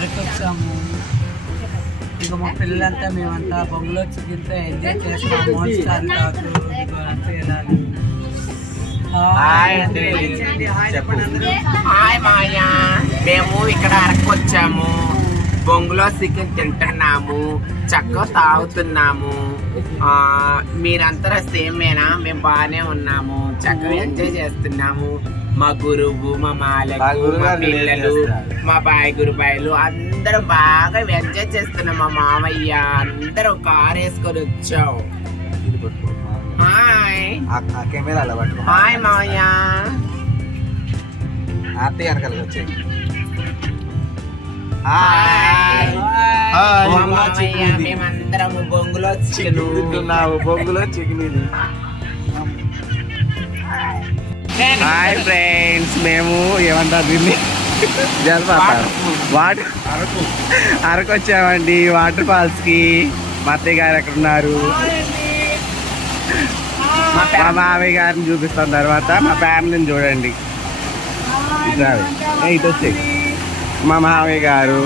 అరకు వచ్చాము ఇక మా పిల్లలంతా మేమంతా బొమ్మలో చికెన్తో ఎంజాయ్ చేస్తాము మోన్స్టార్ తాకు ఇదిగో అంతా వెళ్ళాలి మేము ఇక్కడ అరకు వచ్చాము. బొంగులో చికెన్ తింటున్నాము చక్కగా తాగుతున్నాము. మీరంతా సేమేనా? మేము బాగానే ఉన్నాము. చక్కగా ఎంజాయ్ చేస్తున్నాము. మా గురువు మా మాలకు మా గారు పిల్లలు. మా బాయ్ గురుబాయిలు అందరూ బాగా ఎంజాయ్ చేస్తున్నాం. మా మామయ్య అందరూ కార్ వేసుకొని వచ్చాం. హాయ్. హాయ్ మామయ్య. అత్తయ్య వచ్చాయి. హాయ్. మేమందరం బొంగులో చికెన్ తింటున్నావు బొంగులో చికెన్ ఇది హాయ్ ఫ్రెండ్స్ మేము ఏమంటారు దీన్ని? జలపాతం వాటర్ అరకు అరకు వచ్చామండి వాటర్ ఫాల్స్కి మా అత్తయ్య గారు ఎక్కడ ఉన్నారు? మా మామయ్య గారిని చూపిస్తాం తర్వాత. మా ఫ్యామిలీని చూడండి. ఇటు ఇటు వచ్చేయ్. మా మామయ్య గారు.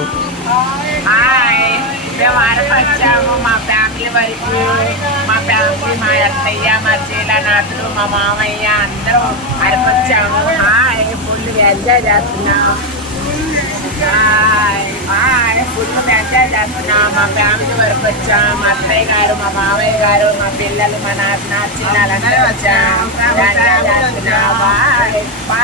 మేము ఆడపచ్చాము మా ఫ్యామిలీ వైపు మా ఫ్యామిలీ మా అత్తయ్య మా చీలనాథులు మా మామయ్య అందరూ ఆడపచ్చాము వచ్చాము. హాయ్. ఫుల్ ఎంజాయ్ చేస్తున్నాం. హాయ్. హాయ్. ఫుల్ ఎంజాయ్ చేస్తున్నాం. మా ఫ్యామిలీ వరకు వచ్చాం. మా అత్తయ్య గారు మా మామయ్య గారు మా పిల్లలు మా నాన్న నా చిన్నలందరూ వచ్చాం. ఎంజాయ్ చేస్తున్నాం బాయ్ బాయ్.